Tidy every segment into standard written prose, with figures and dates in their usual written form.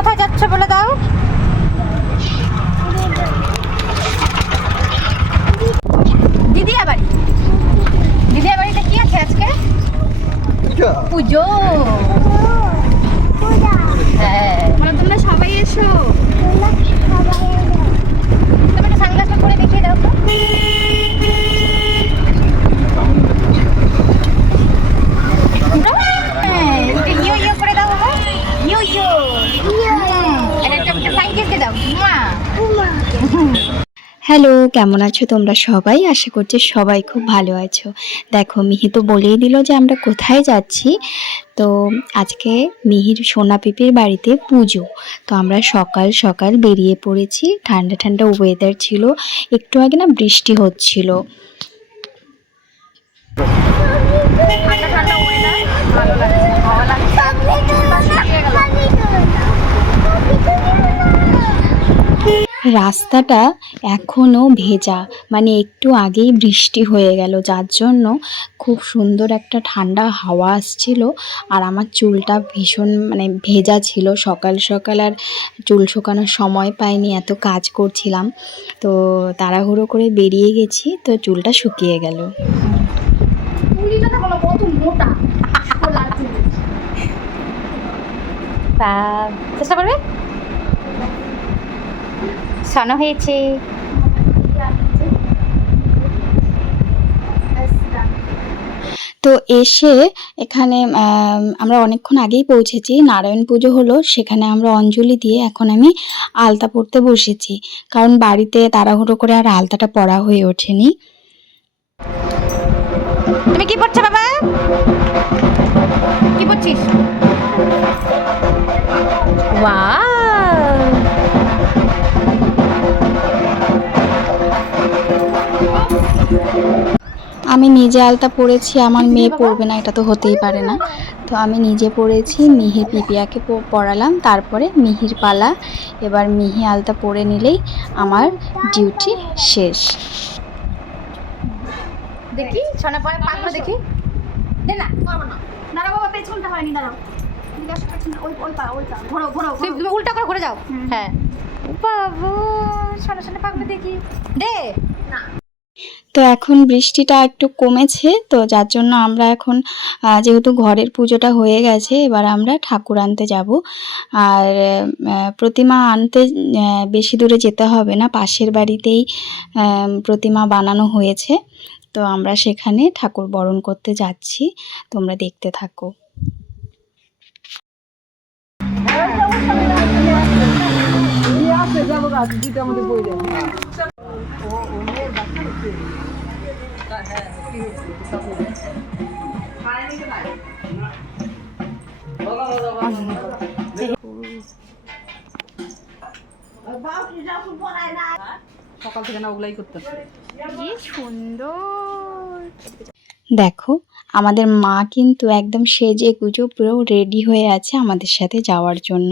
কোথায় যাচ্ছ বলে দাও। দিদিয়া বাড়ি। দিদিয়া বাড়িতে কি আছে আজকে? পুজো। হ্যাঁ, তোমরা সবাই এসো। তুমি একটা সানগ্লাসটা পরে দেখিয়ে দাও তো। হ্যাঁ, একটু ইয়ো ইয়ো করে দাও বাবা। ইয়ো ইয়ো। আর একটা ফ্লাইং কিস দিয়ে দাও। হ্যালো, কেমন আছো তোমরা সবাই? আশা করছি সবাই খুব ভালো আছো। দেখো, মিহি তো বলেই দিল যে আমরা কোথায় যাচ্ছি। তো আজকে মিহির সোনা পিপির বাড়িতে পুজো। তো আমরা সকাল সকাল বেরিয়ে পড়েছি। ঠান্ডা ঠান্ডা ওয়েদার ছিল, একটু আগে না বৃষ্টি হচ্ছিল। ঠান্ডা ঠান্ডা ওয়েদার, ভালো লাগছে, হাওয়া লাগছে। রাস্তাটা এখনও ভেজা, মানে একটু আগেই বৃষ্টি হয়ে গেল, যার জন্য খুব সুন্দর একটা ঠান্ডা হাওয়া আসছিল। আর আমার চুলটা ভীষণ মানে ভেজা ছিল, সকাল সকাল আর চুল শুকানোর সময় পাইনি, এত কাজ করছিলাম। তো তাড়াহুড়ো করে বেরিয়ে গেছি, তো চুলটা শুকিয়ে গেল। চেষ্টা করবে। শোনো হয়েছে। তো এসে এখানে আমরা অনেকক্ষণ আগেই পৌঁছেছি। নারায়ণ পুজো হলো, সেখানে আমরা অঞ্জলি দিয়ে এখন আমি আলতা পরতে বসেছি, কারণ বাড়িতে তাড়াহুড়ো করে আর আলতাটা পরা হয়ে ওঠেনি। তুমি কি পড়ছো বাবা? কি পড়ছিস? ওয়াও, আমি নিজে আলতা পরেছি, আমার মেয়ে পরবে না এটা তো হতেই পারে না। তো আমি নিজে পরেছি, মিহির পিপিয়াকে পরালাম, তারপরে মিহির পালা। এবার মিহি আলতা পরে নিলেই আমার ডিউটি শেষ। দেখি সোনা পরে পাগুলো দেখি। দে না, দাঁড়াও বাবা, পেছনটা হয়নি, দাঁড়াও। তুমি উল্টা করে ঘুরে যাও। হ্যাঁ বাবু, সোনা সোনা পাগুলো দেখি। দে না। তো এখন বৃষ্টিটা একটু কমেছে, তো যার জন্য আমরা এখন যেহেতু ঘরের পুজোটা হয়ে গেছে, এবার আমরা ঠাকুর আনতে যাব। আর প্রতিমা আনতে বেশি দূরে যেতে হবে না, পাশের বাড়িতেই প্রতিমা বানানো হয়েছে। তো আমরা সেখানে ঠাকুর বরণ করতে যাচ্ছি, তোমরা দেখতে থাকো। সকাল থেকে না ওগুলাই করতেছে। কি সুন্দর! দেখো, আমাদের মা কিন্তু একদম সেজে গুজে পুরো রেডি হয়ে আছে আমাদের সাথে যাওয়ার জন্য।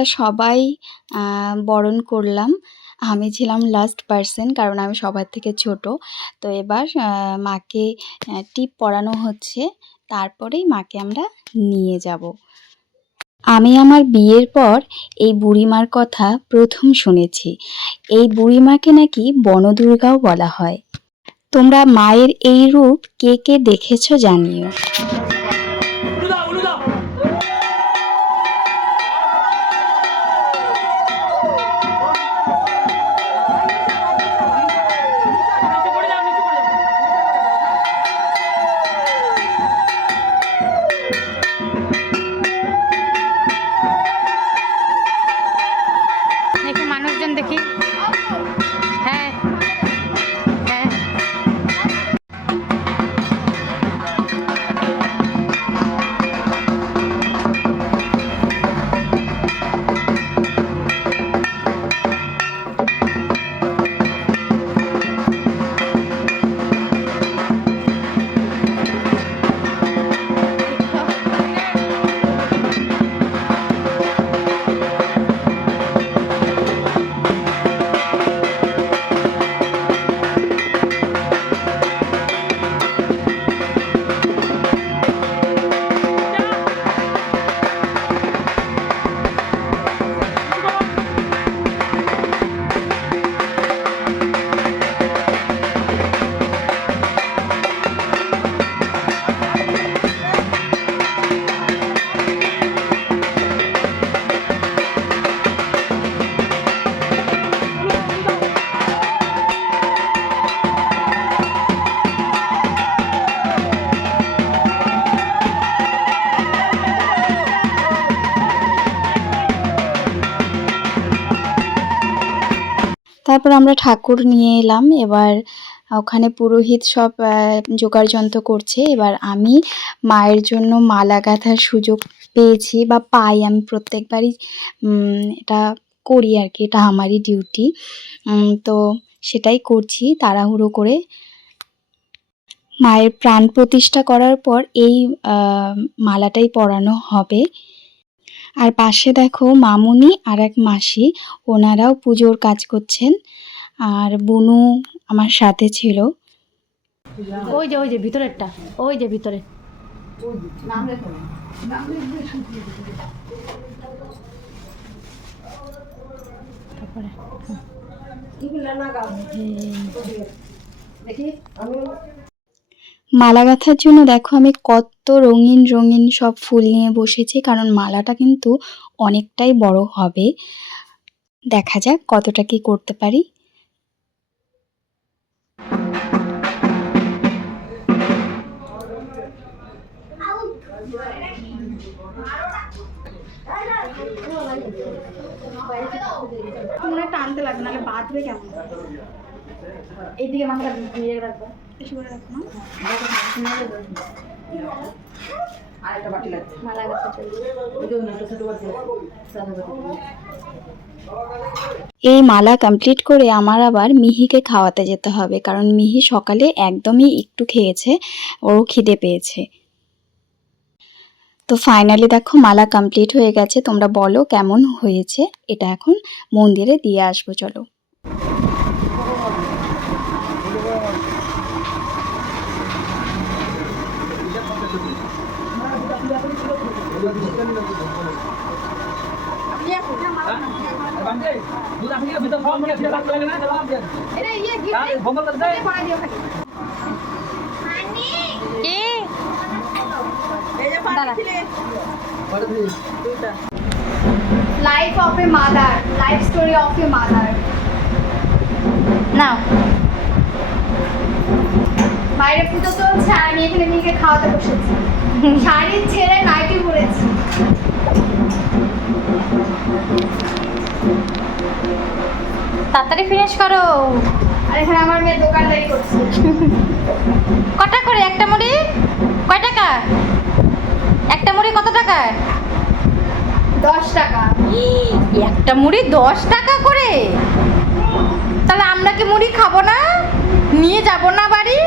আমরা সবাই বরণ করলাম। আমি ছিলাম লাস্ট পার্সন, কারণ আমি সবার থেকে ছোট। তো এবার মাকে টিপ পরানো হচ্ছে, তারপরেই মাকে আমরা নিয়ে যাব। আমি আমার বিয়ের পর এই বুড়িমার কথা প্রথম শুনেছি। এই বুড়িমাকে নাকি বনদুর্গাও বলা হয়। তোমরা মায়ের এই রূপ কে কে দেখেছো জানিও। দেখি মানুষজন দেখি। হ্যাঁ হ্যাঁ তারপর আমরা ঠাকুর নিয়ে এলাম। এবার ওখানে পুরোহিত সব জোগাড় যন্ত্র করছে। এবার আমি মায়ের জন্য মালা গাঁথার সুযোগ পেয়েছি বা পাই, আমি প্রত্যেকবারই এটা করি আর কি, এটা আমারই ডিউটি। তো সেটাই করছি তাড়াহুড়ো করে। মায়ের প্রাণ প্রতিষ্ঠা করার পর এই মালাটাই পরানো হবে। আর পাশে দেখো মামুনি আর এক মাসি, ওনারাও পুজোর কাজ করছেন। আর বুনু আমার সাথে ছিল। ওই যে ভিতরেরটা, ওই যে ভিতরে। তারপরে মালা গাঁথার জন্য দেখো আমি কত রঙিন রঙিন সব ফুল নিয়ে বসেছি, কারণ মালাটা কিন্তু অনেকটাই বড় হবে। দেখা যাক কতটা কি করতে পারি। তোমরা একটা আনতে লাগবে, নাহলে বাঁধবে কেমন? এইদিকে মাথাটা দিয়ে রাখবো, বেশি করে রাখবো না। মালা গাঁথা চলছে। এই মালা কমপ্লিট করে আমার আবার মিহিকে খাওয়াতে যেতে হবে, কারণ মিহি সকালে একদমই একটু খেয়েছে, ওরও খিদে পেয়েছে। তো ফাইনালি দেখো মালা কমপ্লিট হয়ে গেছে। তোমরা বলো কেমন হয়েছে। এটা এখন মন্দিরে দিয়ে আসবো, চলো। Life of a mother, life story of a mother. নাও। বাইরে পুজো চলছে আর আমি এখানে মেয়েকে খাওয়াতে বসেছি। শাড়ি ছেড়ে নাইটি পরেছি। তাড়াতাড়ি ফিনিশ করো। আর এখানে আমার মেয়ে দোকানদারি করছে। কটা করে একটা মুড়ি? কয় টাকা একটা মুড়ি? কত টাকা? 10 টাকা। একটা মুড়ি 10 টাকা করে? তাহলে আমরা কি মুড়ি খাবো না? নিয়ে যাব না বাড়ি?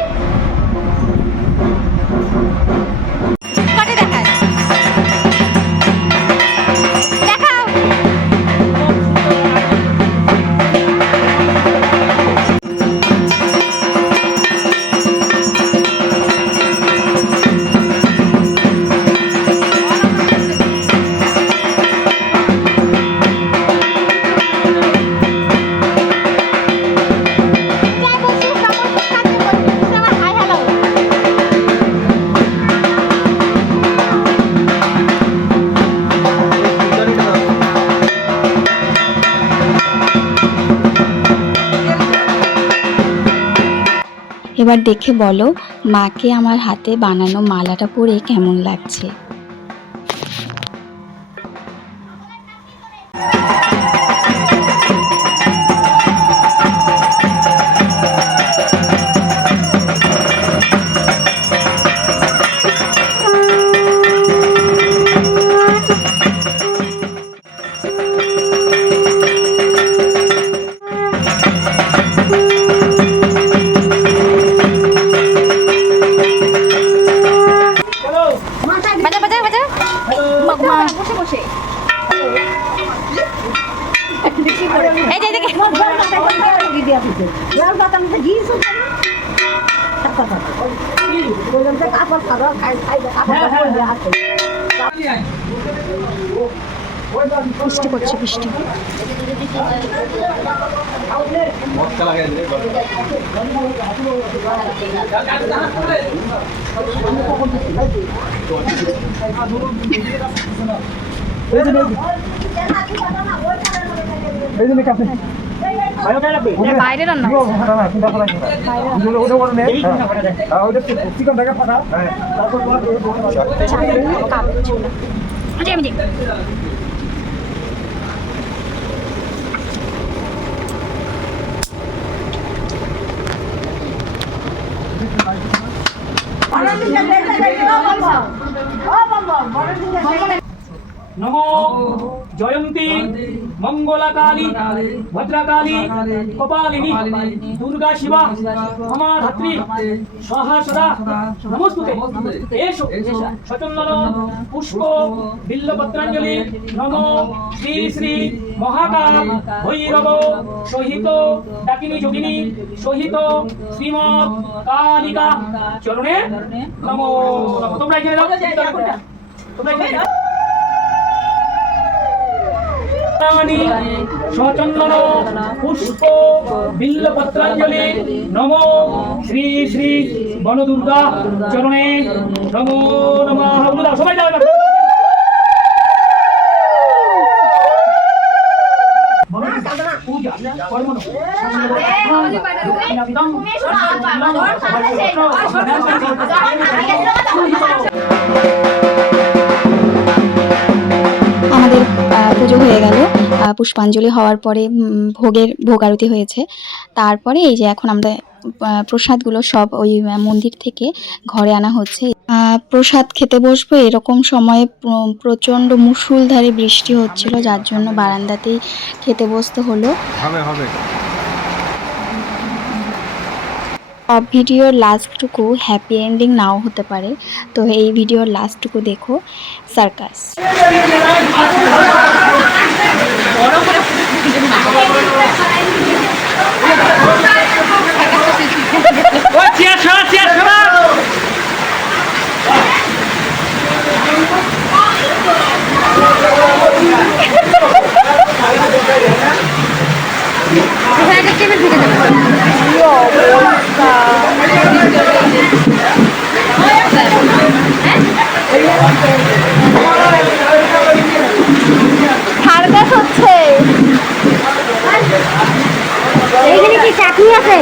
কটা দেখায়? দেখাও। এবার দেখে বলো মাকে আমার হাতে বানানো মালাটা পরে কেমন লাগছে। বাজা বাজা বাজা বসে বসে এই যে দেখে বৃষ্টি পড়ছে, বৃষ্টি। বাইরে রান্না নমো জয়ন্তী মঙ্গলাকালী ভদ্রকালী কপালিনী দুর্গা শিবা মমা ধাত্রী স্বাহা সদা নমস্তুতে এসো সচন্দন পুষ্প বিল্লপত্রাঞ্জলি নমো শ্রী শ্রী মহাকাল ভৈরব সহিত ডাকিনী যোগিনী সহিত শ্রীমৎ কালিকা চরণে নমো নমো। তোমরা এখানে যাও, তোমরা এখানে যাও। সচন্দন পুষ্প বিল্লপত্রাঞ্জলি নমো শ্রী শ্রী বনদুর্গা চরণে নমো নমঃ। সবাই যাও পূজা কর্ম আমাদের পুজো হয়ে গেল, পুষ্পাঞ্জলি হওয়ার পরে ভোগ আরতি হয়েছে। তারপরে এই যে এখন আমরা প্রসাদগুলো সব ওই মন্দির থেকে ঘরে আনা হচ্ছে। প্রসাদ খেতে বসবো এরকম সময়ে প্রচণ্ড মুষলধারে বৃষ্টি হচ্ছিল, যার জন্য বারান্দাতেই খেতে বসতে হলো। সব ভিডিওর লাস্টটুকু হ্যাপি এন্ডিং নাও হতে পারে, তো এই ভিডিওর লাস্টটুকু দেখো। সার্কাস সার্কাস হচ্ছে। এইখানে কি চাকরি আছে?